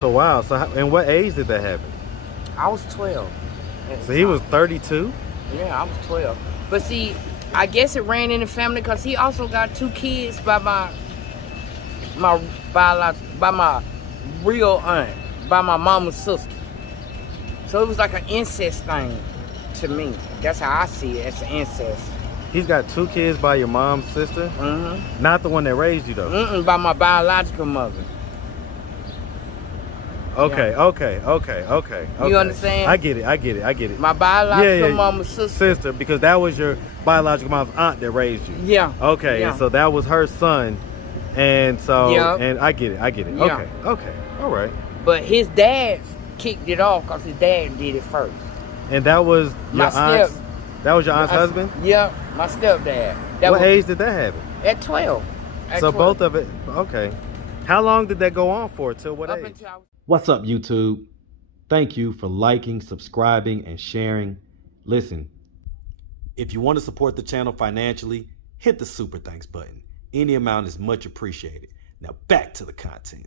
So wow. So and what age did that happen? I was 12. So he was 32? Yeah, I was 12. But see, I guess it ran in the family because he also got 2 kids by my real aunt, by my mama's sister. So it was like an incest thing to me. That's how I see it, as an incest. He's got 2 kids by your mom's sister? Mm-hmm. Not the one that raised you though? Mm-mm, by my biological mother. Okay, Yeah. okay. You understand? I get it. My biological mama's sister, because that was your biological mom's aunt that raised you. Yeah. Okay, yeah. and so that was her son, and so, Yep. and I get it. Yeah. Okay, all right. But his dad kicked it off because his dad did it first. And that was your aunt's, that was your aunt's husband? Yeah, my stepdad. What age did that happen? At 12. So 12. Both of it, okay. How long did that go on for? Till what age? What's up, YouTube? Thank you for liking, subscribing, and sharing. Listen, if you want to support the channel financially, hit the super thanks button. Any amount is much appreciated. Now back to the content.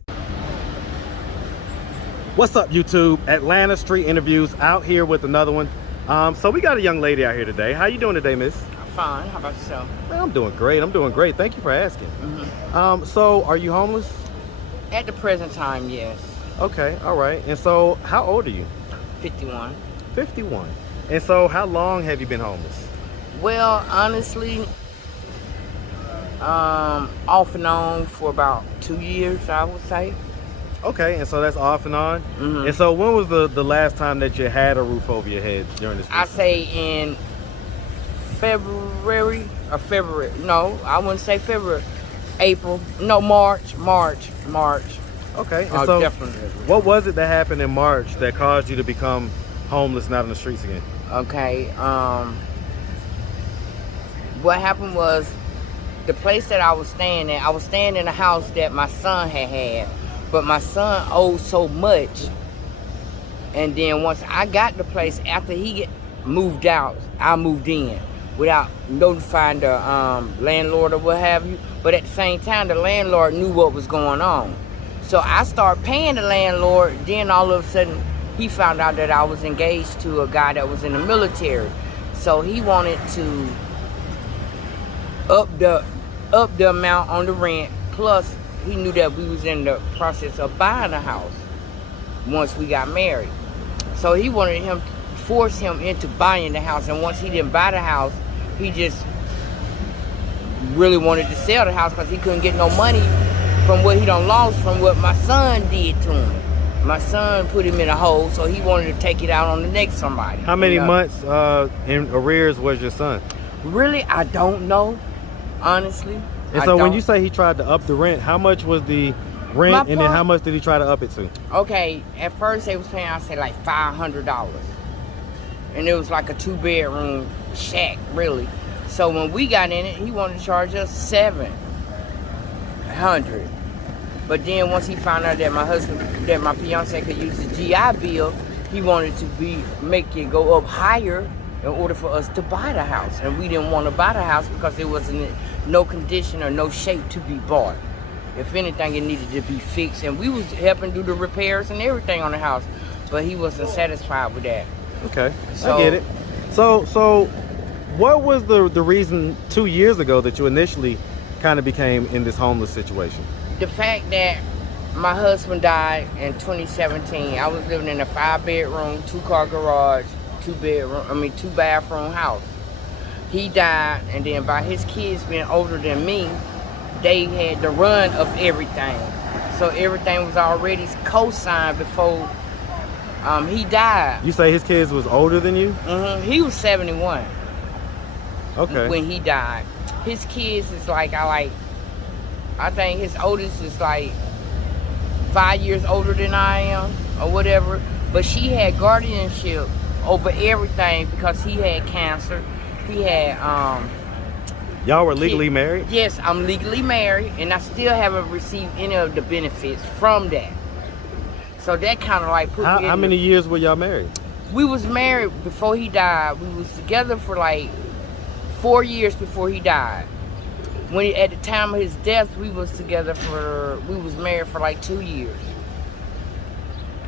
What's up, YouTube? Atlanta Street Interviews out here with another one. So we got a young lady out here today. How you doing today, miss? I'm fine. How about yourself? Man, I'm doing great. Thank you for asking. Mm-hmm. So are you homeless? At the present time, yes. Okay, all right. And so how old are you? 51. 51. And so how long have you been homeless? Well, honestly, off and on for about 2 years, I would say. Okay, and so that's off and on. Mm-hmm. And so when was the last time that you had a roof over your head during this? I say in February. No, I wouldn't say February. April. No, March. Okay, and so definitely. What was it that happened in March that caused you to become homeless and out in the streets again? Okay, what happened was the place that I was staying in a house that my son had, but my son owed so much. And then once I got the place, after he moved out, I moved in without notifying the landlord or what have you. But at the same time, the landlord knew what was going on. So I started paying the landlord. Then all of a sudden, he found out that I was engaged to a guy that was in the military. So he wanted to up the amount on the rent. Plus, he knew that we was in the process of buying a house once we got married. So he wanted him to force him into buying the house. And once he didn't buy the house, he just really wanted to sell the house because he couldn't get no money from what he done lost from what my son did to him. My son put him in a hole, so he wanted to take it out on the next somebody. How many months in arrears was your son? Really, I don't know, honestly. And so when you say he tried to up the rent, how much was the rent, and then how much did he try to up it to? Okay, at first they was paying, I say like $500. And it was like a 2-bedroom shack, really. So when we got in it, he wanted to charge us $700. But then once he found out that my fiance could use the GI Bill, he wanted to make it go up higher in order for us to buy the house. And we didn't want to buy the house because it was in no condition or no shape to be bought. If anything, it needed to be fixed. And we was helping do the repairs and everything on the house, but he wasn't satisfied with that. Okay, so, I get it. So what was the reason 2 years ago that you initially kind of became in this homeless situation? The fact that my husband died in 2017. I was living in a 5-bedroom, 2-car garage, 2-bathroom house. He died, and then by his kids being older than me, they had the run of everything. So everything was already co-signed before he died. You say his kids was older than you? Mm-hmm. He was 71. Okay. When he died. His kids is like, I think his oldest is like 5 years older than I am or whatever. But she had guardianship over everything because he had cancer. He had Y'all were legally married? Yes, I'm legally married, and I still haven't received any of the benefits from that. So that kind of like put me in. How many years were y'all married? We was married before he died. We was together for like 4 years before he died. At the time of his death, we was married for like 2 years.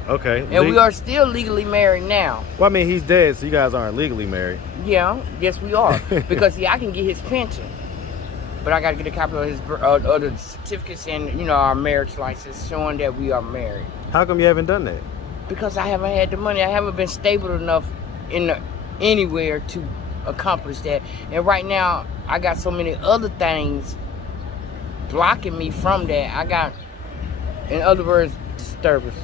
Okay. And we are still legally married now. Well, I mean, he's dead, so you guys aren't legally married. Yeah, yes, we are. Because, see, I can get his pension. But I got to get a copy of his other certificates and, you know, our marriage license showing that we are married. How come you haven't done that? Because I haven't had the money. I haven't been stable enough anywhere to accomplish that. And right now, I got so many other things blocking me from that. I got, in other words, disturbances.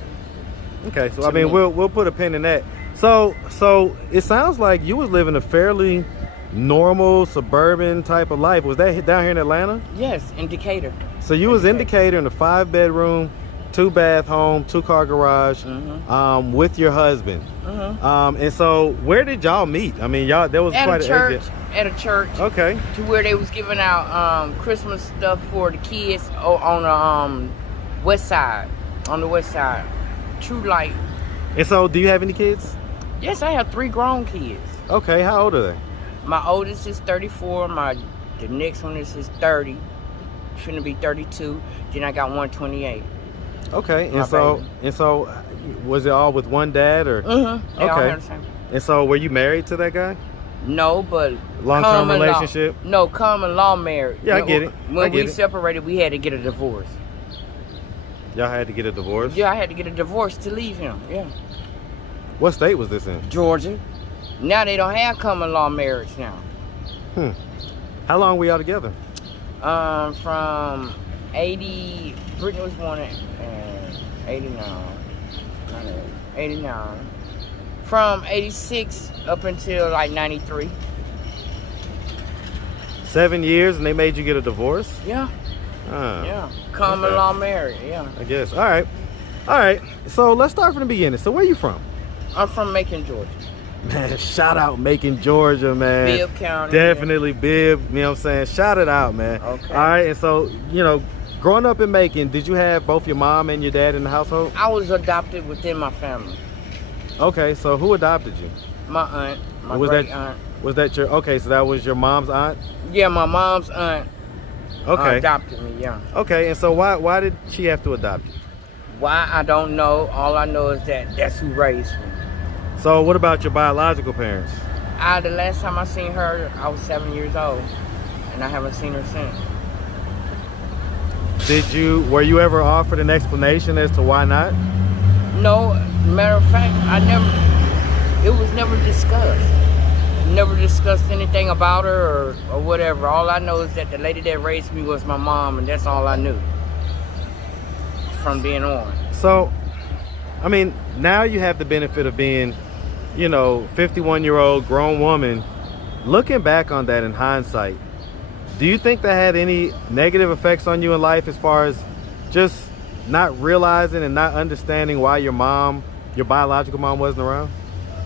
Okay, so I mean, we'll put a pin in that. So it sounds like you was living a fairly normal suburban type of life. Was that down here in Atlanta? Yes, in Decatur. So you was in Decatur in a 5-bedroom, 2-bath home, 2-car garage, with your husband. And so where did y'all meet? I mean, y'all, there was quite at a church. Okay. To where they was giving out Christmas stuff for the kids on the west side. On the west side. True Light. And so, do you have any kids? Yes, I have 3 grown kids. Okay, how old are they? My oldest is 34. The next one is 30. Finna be 32. Then I got 128. Okay, and so, was it all with one dad or? They all have the same. And so, were you married to that guy? No, but long-term relationship. No, common law marriage. Yeah, I get it. When we separated, we had to get a divorce. Y'all had to get a divorce? Yeah, I had to get a divorce to leave him. Yeah. What state was this in? Georgia. Now they don't have common law marriage now. How long were y'all together? From 80. Brittany was born in 89. 89. From 86 up until like 93. 7 years, and they made you get a divorce? Yeah. Yeah. Common law marriage. Yeah. I guess. All right. So let's start from the beginning. So where you from? I'm from Macon, Georgia. Man, shout out Macon, Georgia, man. Bibb County. Definitely Bibb, you know what I'm saying? Shout it out, man. Okay. All right, and so, you know, growing up in Macon, did you have both your mom and your dad in the household? I was adopted within my family. Okay, so who adopted you? My aunt, my great aunt. Was that your, okay, so that was your mom's aunt? Yeah, my mom's aunt adopted me, yeah. Okay, and so why did she have to adopt you? Why, I don't know. All I know is that that's who raised me. So what about your biological parents? The last time I seen her, I was 7 years old, and I haven't seen her since. Were you ever offered an explanation as to why not? No, matter of fact, it was never discussed. Never discussed anything about her or whatever. All I know is that the lady that raised me was my mom, and that's all I knew from then on. So, I mean, now you have the benefit of being, you know, 51-year-old grown woman. Looking back on that in hindsight, do you think that had any negative effects on you in life as far as just not realizing and not understanding why your biological mom wasn't around?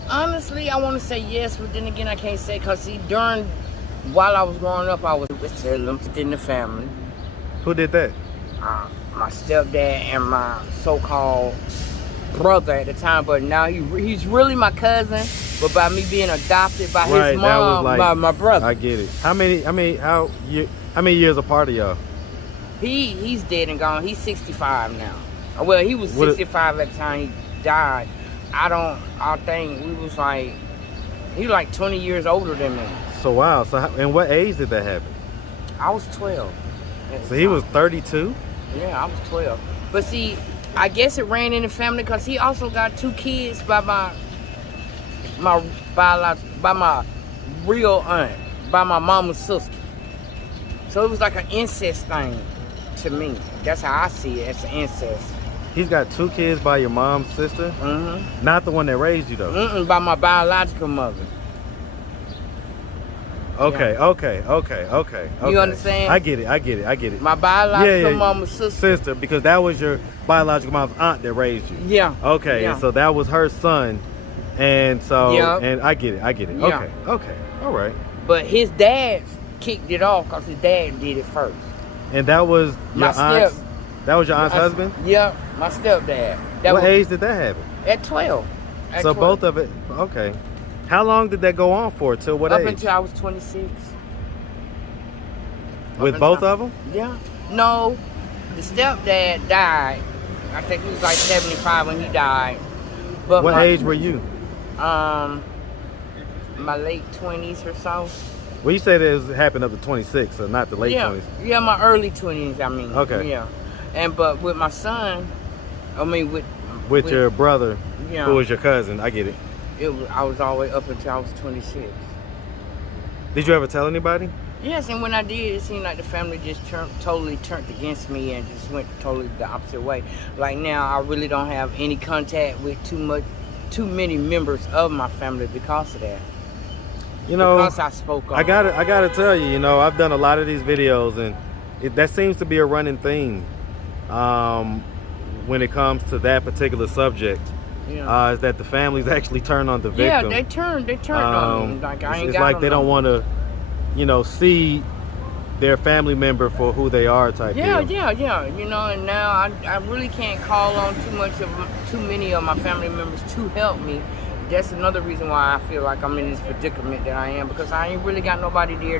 Honestly, I want to say yes, but then again, I can't say, because see, while I was growing up, I was with them within the family. Who did that? My stepdad and my so-called brother at the time, but now he's really my cousin, but by me being adopted by his mom, by my brother. I get it. How many years apart of y'all? He's dead and gone. He's 65 now. Well, he was 65 at the time he died. I think we was like, he was like 20 years older than me. So wow. So and what age did that happen? I was 12. So he was 32? Yeah, I was 12. But see, I guess it ran in the family because he also got 2 kids by my real aunt, by my mama's sister. So it was like an incest thing to me. That's how I see it, as an incest. He's got 2 kids by your mom's sister? Not the one that raised you, though? By my biological mother. Okay. You understand? I get it. My biological mama's sister. Because that was your biological mom's aunt that raised you. Yeah. Okay, yeah. And so that was her son. And so, and I get it. Yeah. Okay, all right. But his dad kicked it off because his dad did it first. And that was your aunt's? That was your aunt's husband? Yeah, my stepdad. What age did that happen? At 12. So 12. Both of it, okay. How long did that go on for? Till what age? Up until I was 26. With both of them? Yeah. No, the stepdad died I think he was like 75 when he died. But what age were you? My late 20s or so. Well, you said it happened up to 26, so not the late 20s. Yeah, my early 20s, I mean. Okay. Yeah. But with my son, with your brother, yeah, who was your cousin, I get it. I was all the way up until I was 26. Did you ever tell anybody? Yes, and when I did, it seemed like the family just totally turned against me and just went totally the opposite way. Like now, I really don't have any contact with too many members of my family because of that. You know, because I spoke on. I gotta tell you, you know, I've done a lot of these videos, and that seems to be a running theme when it comes to that particular subject. Yeah. Is that the families actually turn on the victim? Yeah, they turned on me. Like I ain't it's got like they don't want to, you know, see their family member for who they are type deal. Yeah. You know, and now I really can't call on too many of my family members to help me. That's another reason why I feel like I'm in this predicament that I am, because I ain't really got nobody there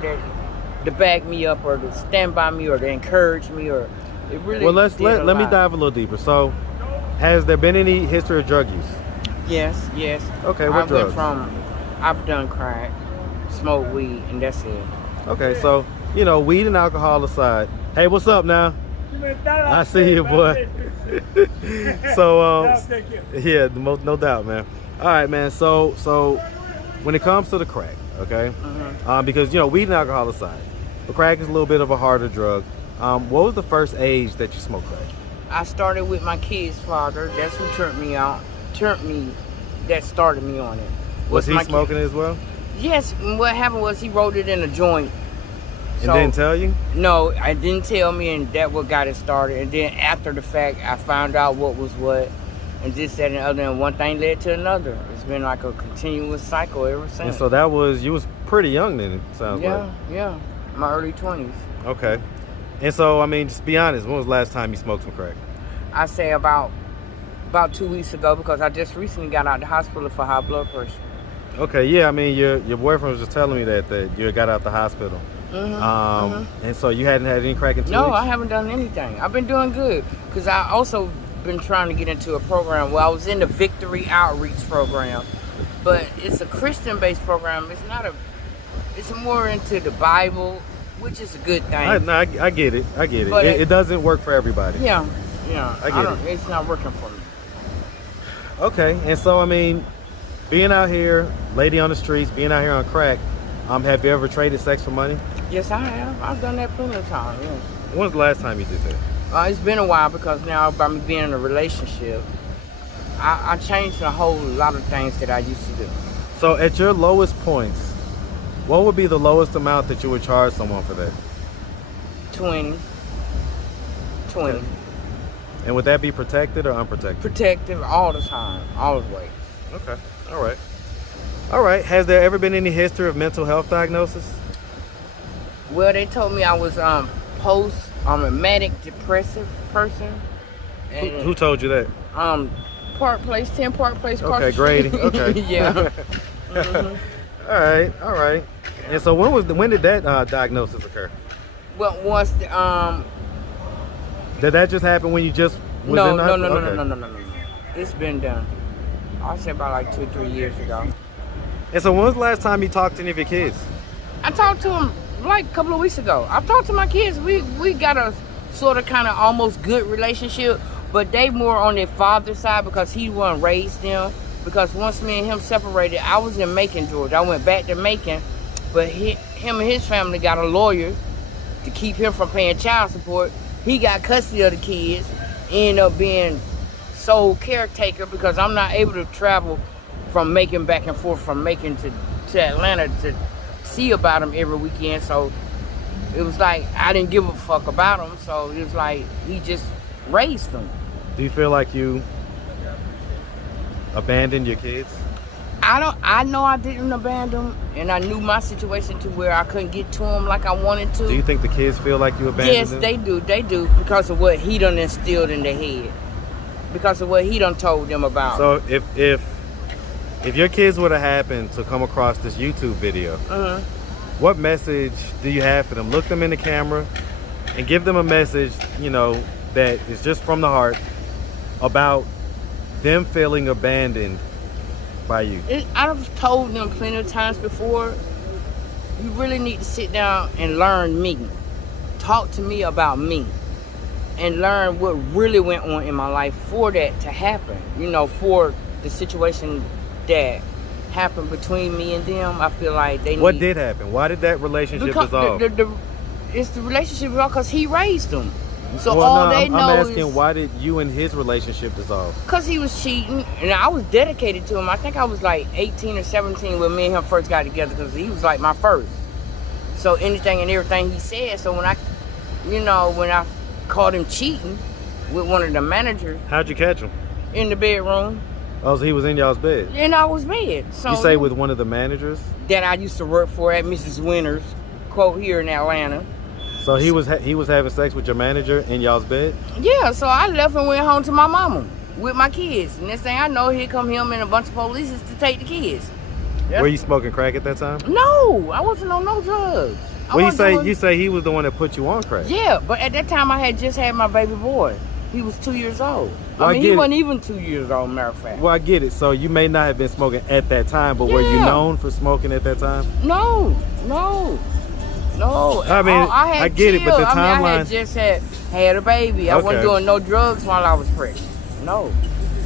to back me up or to stand by me or to encourage me, or it really. Well, let me dive a little deeper. So, has there been any history of drug use? Yes. Okay, what drugs? I've done crack, smoked weed, and that's it. Okay, so you know, weed and alcohol aside. Hey, what's up now? I see you, boy. So yeah, no doubt, man. All right, man. So when it comes to the crack, okay, because you know, weed and alcohol aside, the crack is a little bit of a harder drug. What was the first age that you smoked crack? I started with my kid's father. That's who that started me on it. Was he smoking as well? Yes. What happened was he rolled it in a joint. And didn't tell you? No, I didn't tell me, and that what got it started. And then after the fact, I found out what was what, and this, that, and the other, and one thing led to another. It's been like a continuous cycle ever since. And so you was pretty young then, it sounds like. Yeah, my early 20s. Okay. And so, I mean, just be honest, when was the last time you smoked some crack? I say about 2 weeks ago, because I just recently got out of the hospital for high blood pressure. Okay, yeah, I mean, your boyfriend was just telling me that you got out the hospital. And so you hadn't had any crack in 2 weeks? No, I haven't done anything. I've been doing good, because I also been trying to get into a program. Well, I was in the Victory Outreach program, but it's a Christian-based program. It's more into the Bible, which is a good thing. I get it. But it doesn't work for everybody. Yeah. I get it. It's not working for me. Okay, and so, I mean, being out here, lady on the streets, being out here on crack, have you ever traded sex for money? Yes, I have. I've done that plenty of times, yes. When's the last time you did that? It's been a while, because now by me being in a relationship, I changed a whole lot of things that I used to do. So at your lowest points, what would be the lowest amount that you would charge someone for that? 20. Okay. And would that be protected or unprotected? Protected all the time, always. Okay, all right. Has there ever been any history of mental health diagnosis? Well, they told me I was I'm a manic depressive person. And, who told you that? 10 Park Place. Okay, Grady. Okay. Yeah. All right. And so when did that diagnosis occur? Well, once did that just happen when you just was in the hospital? No. It's been done. I'll say about like 2 or 3 years ago. And so when was the last time you talked to any of your kids? I talked to them like a couple of weeks ago. I've talked to my kids. We got a sort of kind of almost good relationship, but they more on their father's side, because he wasn't raised them. Because once me and him separated, I was in Macon, Georgia. I went back to Macon, but him and his family got a lawyer to keep him from paying child support. He got custody of the kids, ended up being sole caretaker, because I'm not able to travel from Macon back and forth from Macon to Atlanta to see about him every weekend. So it was like I didn't give a fuck about him. So it was like he just raised them. Do you feel like you abandoned your kids? I know I didn't abandon them, and I knew my situation to where I couldn't get to them like I wanted to. Do you think the kids feel like you abandoned them? Yes, they do, because of what he done instilled in their head, because of what he done told them about. So if your kids would have happened to come across this YouTube video, what message do you have for them? Look them in the camera and give them a message, you know, that is just from the heart, about them feeling abandoned by you? I've told them plenty of times before, you really need to sit down and learn me. Talk to me about me. And learn what really went on in my life for that to happen. You know, for the situation that happened between me and them, I feel like they need... What did happen? Why did that relationship dissolve? It's the relationship because he raised them. So well, I'm asking, why did you and his relationship dissolve? Because he was cheating, and I was dedicated to him. I think I was like 18 or 17 when me and him first got together, because he was like my first. So anything and everything he said. So when I caught him cheating with one of the managers. How'd you catch him? In the bedroom. Oh, so he was in y'all's bed? In our bed. So you say with one of the managers? That I used to work for at Mrs. Winter's, quote, here in Atlanta. So he was having sex with your manager in y'all's bed? Yeah, so I left and went home to my mama with my kids. Next thing I know, here come him and a bunch of police to take the kids. Were you smoking crack at that time? No, I wasn't on no drugs. Well, you say he was the one that put you on crack. Yeah, but at that time I had just had my baby boy. He was 2 years old. Well, he wasn't even 2 years old, matter of fact. Well, I get it. So you may not have been smoking at that time, but were you known for smoking at that time? No. I mean, I get it, but the timeline... I had just had a baby. I wasn't doing no drugs while I was pregnant. No.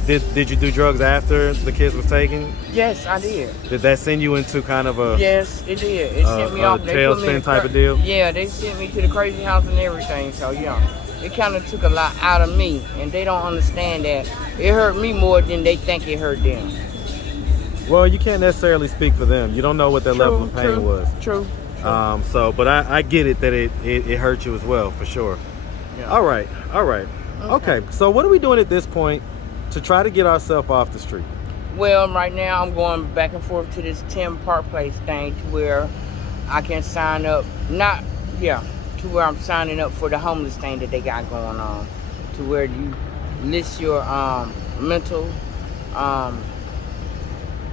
Did you do drugs after the kids was taken? Yes, I did. Did that send you into kind of a... Yes, it did. It sent me off. Tailspin type of deal? Yeah, they sent me to the crazy house and everything. So, yeah, it kind of took a lot out of me. And they don't understand that it hurt me more than they think it hurt them. Well, you can't necessarily speak for them. You don't know what their level of pain was. True. But I get it that it hurt you as well, for sure. Yeah. All right. Okay, so what are we doing at this point to try to get ourselves off the street? Well, right now I'm going back and forth to this Tim Park Place thing to where I can sign up, to where I'm signing up for the homeless thing that they got going on, to where you list your mental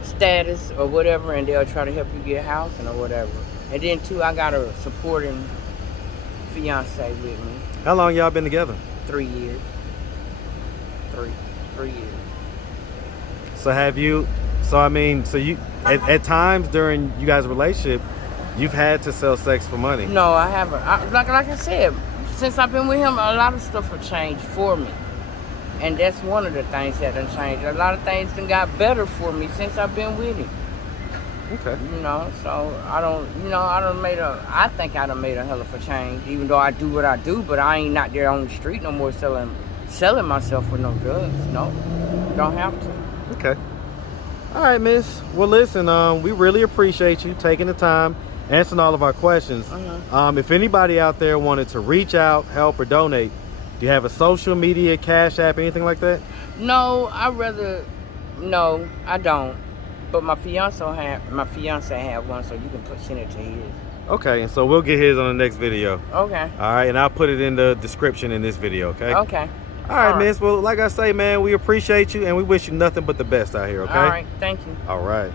status or whatever, and they'll try to help you get housing or whatever. And then too, I got a supporting fiance with me. How long y'all been together? 3 years. Three years. So you at times during you guys' relationship, you've had to sell sex for money? No, I haven't. Like I said, since I've been with him, a lot of stuff have changed for me. And that's one of the things that done changed. A lot of things done got better for me since I've been with him. Okay. So I think I done made a hell of a change, even though I do what I do, but I ain't not there on the street no more selling myself for no drugs. No, don't have to. Okay. All right, miss. Well, listen, we really appreciate you taking the time, answering all of our questions. If anybody out there wanted to reach out, help, or donate, do you have a social media, Cash App, anything like that? No, no, I don't. But my fiance have one, so you can send it to his. Okay, and so we'll get his on the next video. Okay. All right, and I'll put it in the description in this video, okay? Okay. All right, miss. Well, like I say, man, we appreciate you, and we wish you nothing but the best out here, okay? All right, thank you. All right.